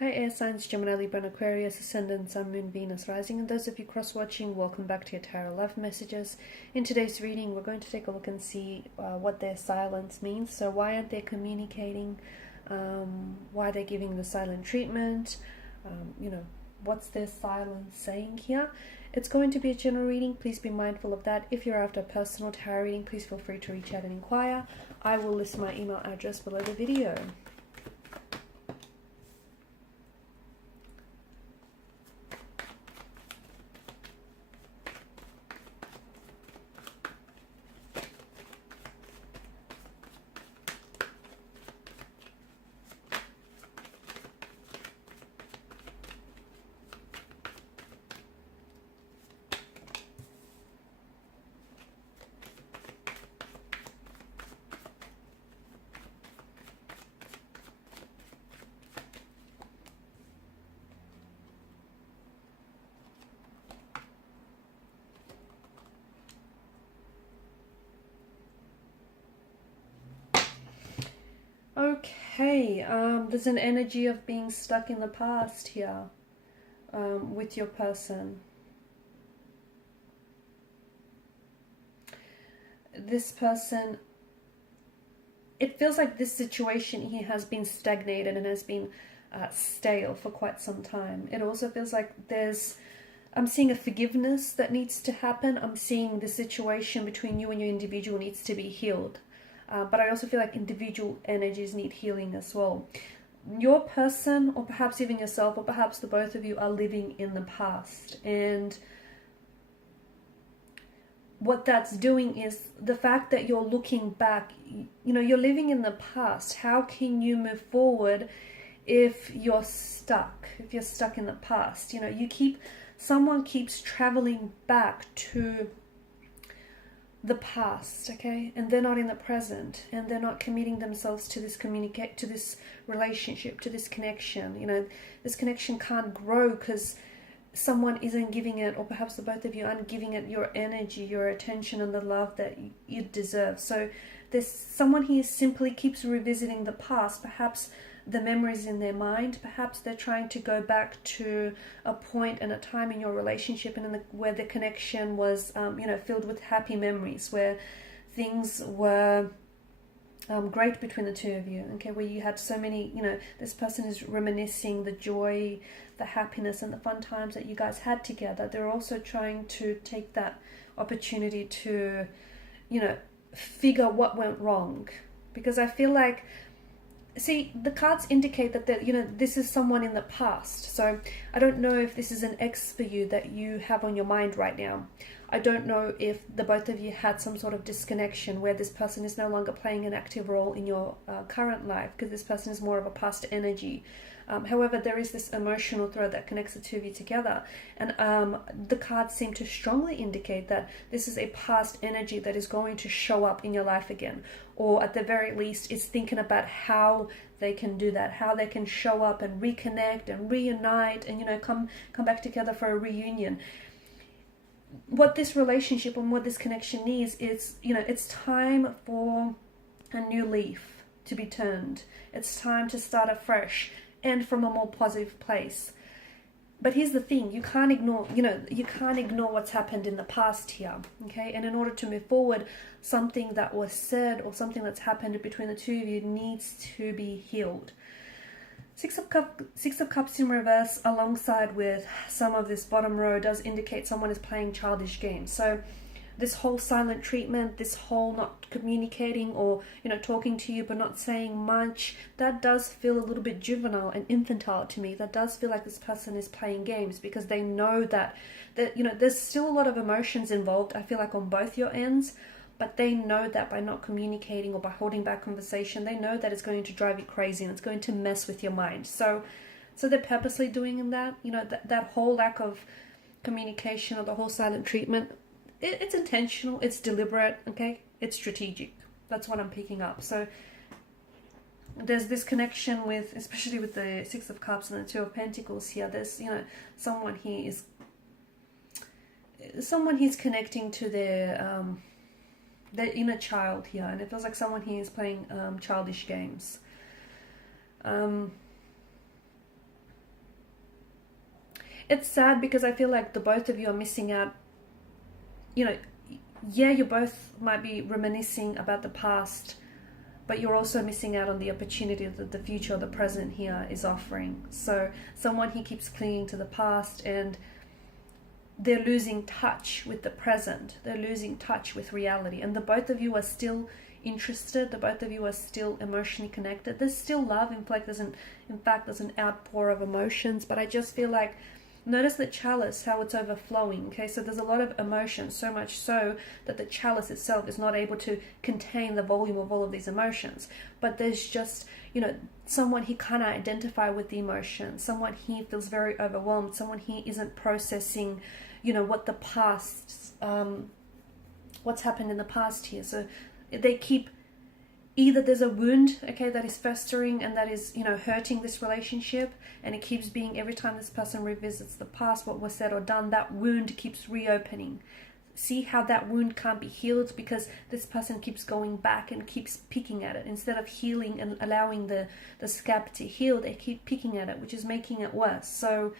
Hi air signs, Gemini, Libra and Aquarius, Ascendant, Sun, Moon, Venus, Rising, and those of you cross-watching, welcome back to your Tarot Love Messages. In today's reading, we're going to take a look and see what their silence means. So why aren't they communicating? Why they're giving the silent treatment? What's their silence saying here? It's going to be a general reading. Please be mindful of that. If you're after a personal tarot reading, please feel free to reach out and inquire. I will list my email address below the video. Okay, there's an energy of being stuck in the past here with your person. This person, it feels like this situation here has been stagnated and has been stale for quite some time. It also feels like I'm seeing a forgiveness that needs to happen. I'm seeing the situation between you and your individual needs to be healed. But I also feel like individual energies need healing as well. Your person, or perhaps even yourself, or perhaps the both of you, are living in the past. And what that's doing is the fact that you're looking back, you're living in the past. How can you move forward if you're stuck? If you're stuck in the past, someone keeps traveling back to the past, okay, and they're not in the present, and they're not committing themselves to this relationship, to this connection. This connection can't grow because someone isn't giving it, or perhaps the both of you aren't giving it your energy, your attention, and the love that you deserve. So there's someone here simply keeps revisiting the past, perhaps the memories in their mind. Perhaps they're trying to go back to a point and a time in your relationship and where the connection was, filled with happy memories, where things were great between the two of you. Okay, where you had so many, this person is reminiscing the joy, the happiness, and the fun times that you guys had together. They're also trying to take that opportunity to, figure what went wrong, because I feel like, see, the cards indicate that this is someone in the past. So I don't know if this is an ex for you that you have on your mind right now. I don't know if the both of you had some sort of disconnection where this person is no longer playing an active role in your current life, because this person is more of a past energy. However, there is this emotional thread that connects the two of you together. And the cards seem to strongly indicate that this is a past energy that is going to show up in your life again. Or at the very least, it's thinking about how they can do that, how they can show up and reconnect and reunite and, come back together for a reunion. What this relationship and what this connection needs is, it's time for a new leaf to be turned. It's time to start afresh and from a more positive place. But here's the thing, you can't ignore what's happened in the past here, okay? And in order to move forward, something that was said or something that's happened between the two of you needs to be healed. Six of Cups in reverse alongside with some of this bottom row does indicate someone is playing childish games. So this whole silent treatment, this whole not communicating or, talking to you but not saying much, that does feel a little bit juvenile and infantile to me. That does feel like this person is playing games because they know that there's still a lot of emotions involved, I feel like, on both your ends. But they know that by not communicating or by holding back conversation, they know that it's going to drive you crazy and it's going to mess with your mind. So they're purposely doing that. That whole lack of communication or the whole silent treatment, it's intentional, it's deliberate, okay? It's strategic. That's what I'm picking up. So there's this connection with, especially with the Six of Cups and the Two of Pentacles here, there's, someone he's connecting to their inner child here, and it feels like someone here is playing childish games. it's sad because I feel like the both of you are missing out. You know, yeah, you both might be reminiscing about the past, but you're also missing out on the opportunity that the future or the present here is offering. So someone here keeps clinging to the past, and they're losing touch with the present. They're losing touch with reality. And the both of you are still interested. The both of you are still emotionally connected. There's still love. In fact, there's an outpour of emotions. But I just feel like, notice the chalice, how it's overflowing. Okay, so there's a lot of emotion, so much so that the chalice itself is not able to contain the volume of all of these emotions. But there's just, you know, someone he can't identify with the emotion. Someone he feels very overwhelmed. Someone he isn't processing, you know, what the past, what's happened in the past here. So they keep, either there's a wound, okay, that is festering and that is, you know, hurting this relationship, and it keeps being, every time this person revisits the past, what was said or done, that wound keeps reopening. See how that wound can't be healed because this person keeps going back and keeps picking at it. Instead of healing and allowing the scab to heal, they keep picking at it, which is making it worse. So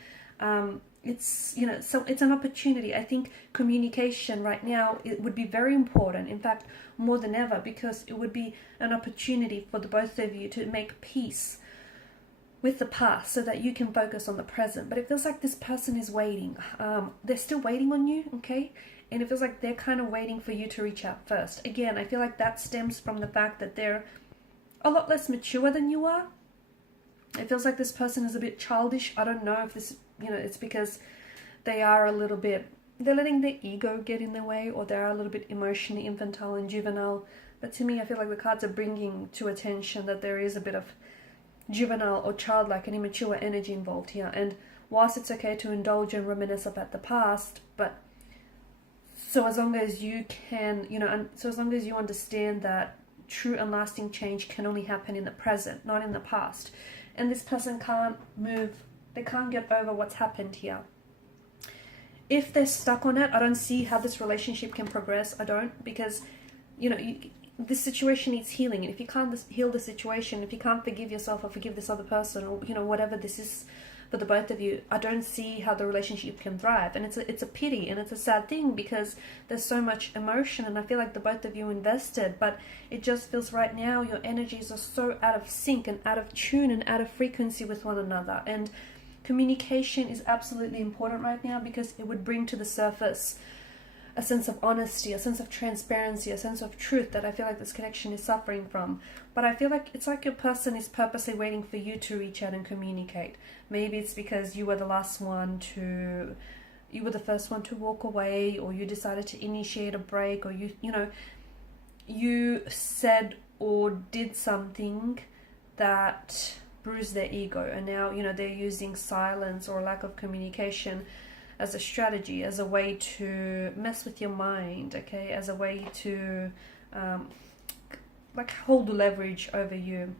it's, you know, so it's an opportunity. I think communication right now, it would be very important, in fact more than ever, because it would be an opportunity for the both of you to make peace with the past so that you can focus on the present. But it feels like this person is waiting. They're still waiting on you, okay? And it feels like they're kind of waiting for you to reach out first. Again, I feel like that stems from the fact that they're a lot less mature than you are. It feels like this person is a bit childish. I don't know if this, you know, it's because they are a little bit, they're letting their ego get in their way, or they're a little bit emotionally infantile and juvenile. But to me, I feel like the cards are bringing to attention that there is a bit of juvenile or childlike and immature energy involved here. And whilst it's okay to indulge and reminisce about the past, but so as long as you can, you know, and so as long as you understand that true and lasting change can only happen in the present, not in the past. And this person can't move, they can't get over what's happened here. If they're stuck on it, I don't see how this relationship can progress. I don't, because, you know, this situation needs healing. And if you can't heal the situation, if you can't forgive yourself or forgive this other person, or, you know, whatever this is for the both of you, I don't see how the relationship can thrive. And it's a pity, and it's a sad thing, because there's so much emotion, and I feel like the both of you invested, but it just feels right now your energies are so out of sync and out of tune and out of frequency with one another. And communication is absolutely important right now, because it would bring to the surface a sense of honesty, a sense of transparency, a sense of truth that I feel like this connection is suffering from. But I feel like it's like your person is purposely waiting for you to reach out and communicate. Maybe it's because you were the first one to walk away, or you decided to initiate a break, or you said or did something that bruised their ego, and now, you know, they're using silence or lack of communication as a strategy, as a way to mess with your mind, okay, as a way to like hold leverage over you.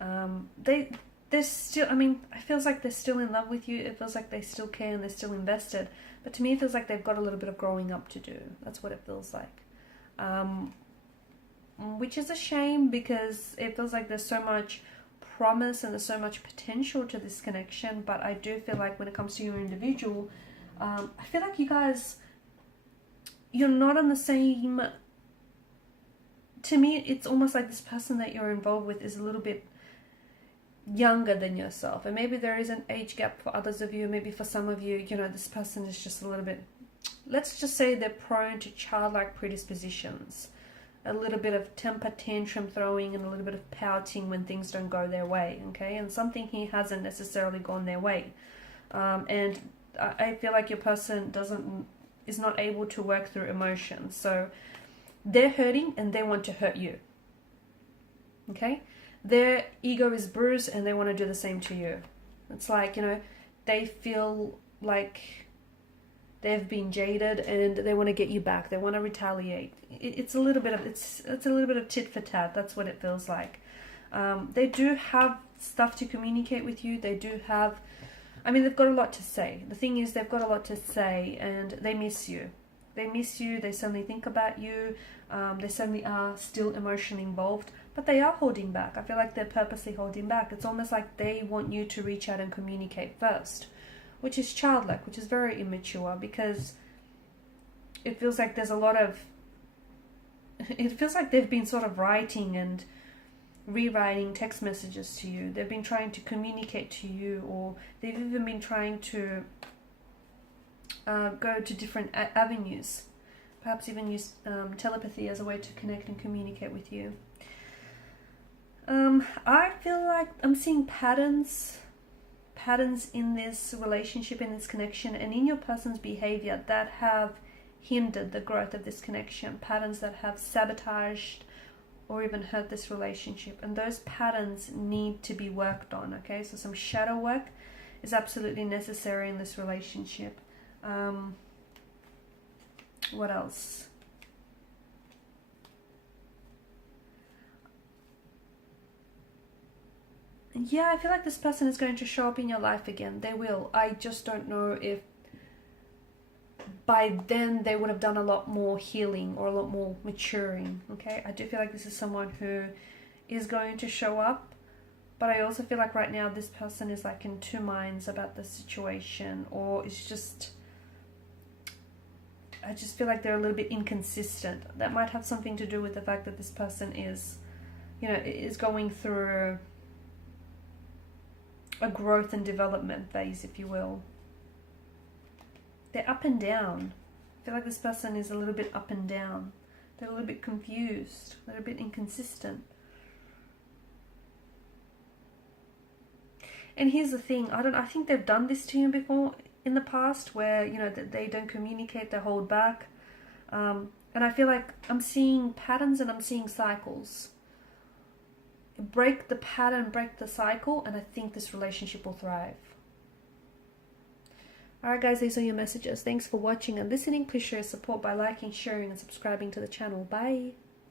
They're still, I mean, it feels like they're still in love with you. It feels like they still care and they're still invested. But to me, it feels like they've got a little bit of growing up to do. That's what it feels like. Which is a shame, because it feels like there's so much promise and there's so much potential to this connection. But I do feel like when it comes to your individual, I feel like you guys, you're not on the same, to me, it's almost like this person that you're involved with is a little bit younger than yourself. And maybe there is an age gap for others of you. Maybe for some of you, you know, this person is just a little bit, let's just say they're prone to childlike predispositions. A little bit of temper tantrum throwing and a little bit of pouting when things don't go their way, okay? And something here hasn't necessarily gone their way. And I feel like your person is not able to work through emotions. So they're hurting and they want to hurt you, okay? Their ego is bruised and they want to do the same to you. It's like, you know, they feel like they've been jaded and they want to get you back. They want to retaliate. It's a little bit of it's a little bit of tit for tat. That's what it feels like. They do have stuff to communicate with you. They do have, I mean, they've got a lot to say. The thing is, they've got a lot to say, and they miss you. They miss you. They certainly think about you. They certainly are still emotionally involved, but they are holding back. I feel like they're purposely holding back. It's almost like they want you to reach out and communicate first. which is childlike, which is very immature, because it feels like there's a lot of, it feels like they've been sort of writing and rewriting text messages to you. They've been trying to communicate to you, or they've even been trying to go to different avenues, perhaps even use telepathy as a way to connect and communicate with you. I feel like I'm seeing patterns in this relationship, in this connection, and in your person's behavior that have hindered the growth of this connection, patterns that have sabotaged or even hurt this relationship, and those patterns need to be worked on. Okay, so some shadow work is absolutely necessary in this relationship. What else? Yeah, I feel like this person is going to show up in your life again. They will. I just don't know if by then they would have done a lot more healing or a lot more maturing. Okay, I do feel like this is someone who is going to show up, but I also feel like right now this person is like in two minds about the situation, or it's just, I just feel like they're a little bit inconsistent. That might have something to do with the fact that this person is, you know, is going through a growth and development phase, if you will. They're up and down. I feel like this person is a little bit up and down. They're a little bit confused. They're a bit inconsistent. And here's the thing. I think they've done this to you before in the past, where, you know, that they don't communicate, they hold back. And I feel like I'm seeing patterns and I'm seeing cycles. Break the pattern, break the cycle, and I think this relationship will thrive. Alright guys, these are your messages. Thanks for watching and listening. Please show your support by liking, sharing and subscribing to the channel. Bye.